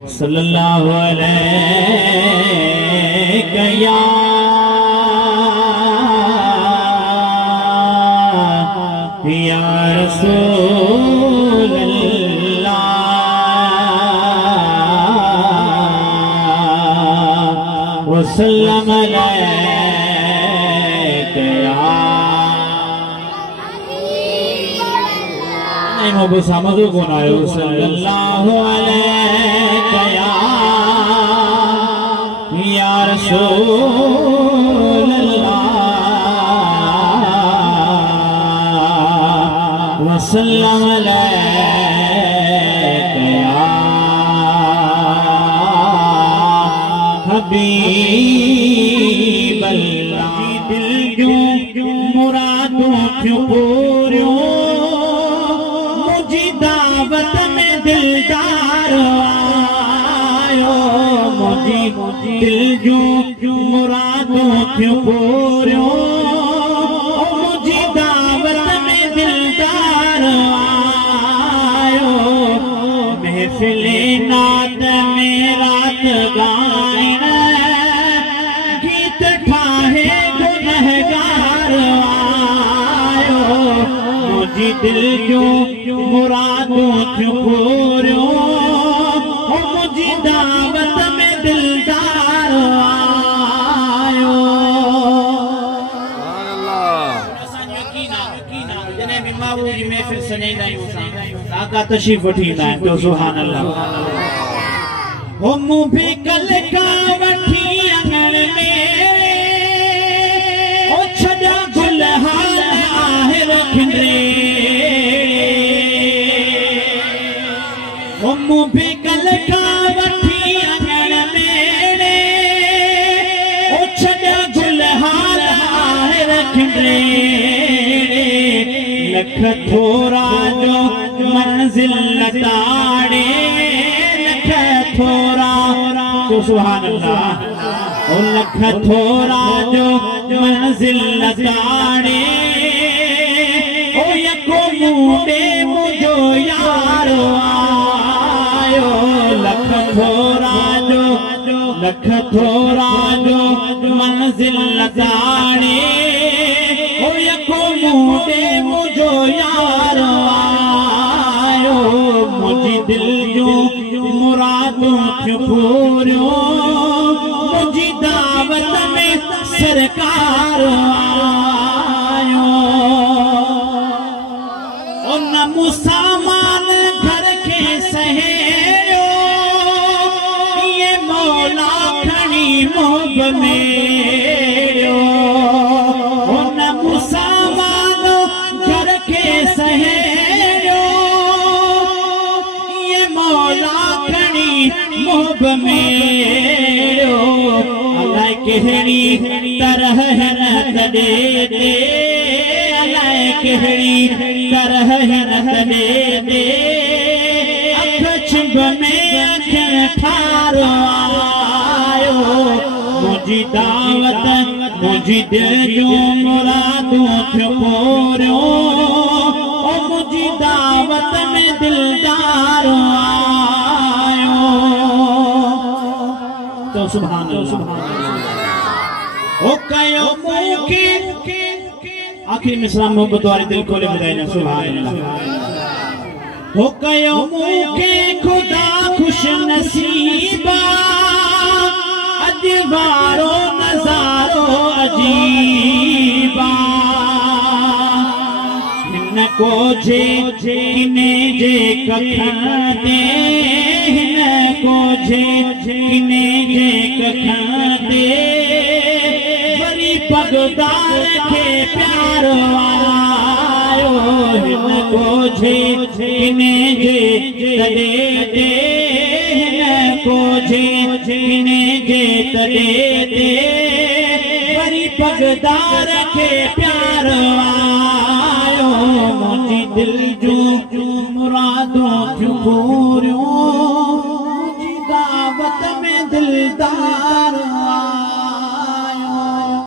सल्लल्लाहु अलैहि या रसूल अल्लाह वसल्लम अलैहि या मोहब्बत समझो कौन आयो सल्लल्लाहु अलैहि या रसूल अल्लाह वसल्लम अलैहि या हबीब अल्लाह दिल जो मुरादों क्यों पूरियों दावत में दिलदार आयो मुझी दिल जो मुरादों क्यों पूरियों मुझी दावत में दिलदार आयो महफिले नात में रात गायन गीत ठाहे गुनहगार आयो मुझी दिल जो मुरादों क्यों पूरियों मुझी दावत में दिलदार आयो जने भी माबू जी महफिल सजाईंदा आहियूं साका तशरीफ वठी ईंदा आहिनि तो सुभान अल्लाह हो मूं भी कल का वठी अंगण में ओ छजा गुल हाल आहे रखंदे मूं भी कल का वठी अंगण मेरे ओ छॾा गुल हाल आहे रखंदे लख थोरा जो मंजिल लताड़े लख थोरा तो सुभान अल्लाह ओ लख थोरा जो मंजिल लताड़े ओ यको मुंडे मुझो यार लख थोरा जो मंजिल लताड़े ओ यको मुंडे मुझो यार आयो मुझी दिल जो मुरादों क्यों पूरियों मुझी दावत में सरकार आयो ओ न मुसामान घर के सहे मोहब मेरो उन मुसामानो घर के सहेरो ये मौला खणी मोहब मेरो अलाए कहड़ी तरह न तड़े दे अलाए कहड़ी तरह न तड़े दे अख छुब में अख ठारो मुझी दावत मुझी दिल जो मुरादों क्यों पूरियों ओ मुझी दावत में दिलदार आयो तो सुभान अल्लाह ओ कयो मुके आखिरी मिसरा मोहब्बत वाली दिल खोले बुधाइना सुभान अल्लाह ओ कयो मुके खुदा खुश नसीबा वारो नजारो अजीबा हिन को जे किने जे कखंदे हिन को जे किने जे कखंदे वरी पगदार के प्यार आयो हिन को जे किने जे तड़े दे को जे किने जे तड़े दे वरी पगदार के प्यार आयो मुझी दिल जो मुरादों क्यों पूरियों मुझी दावत में दिलदार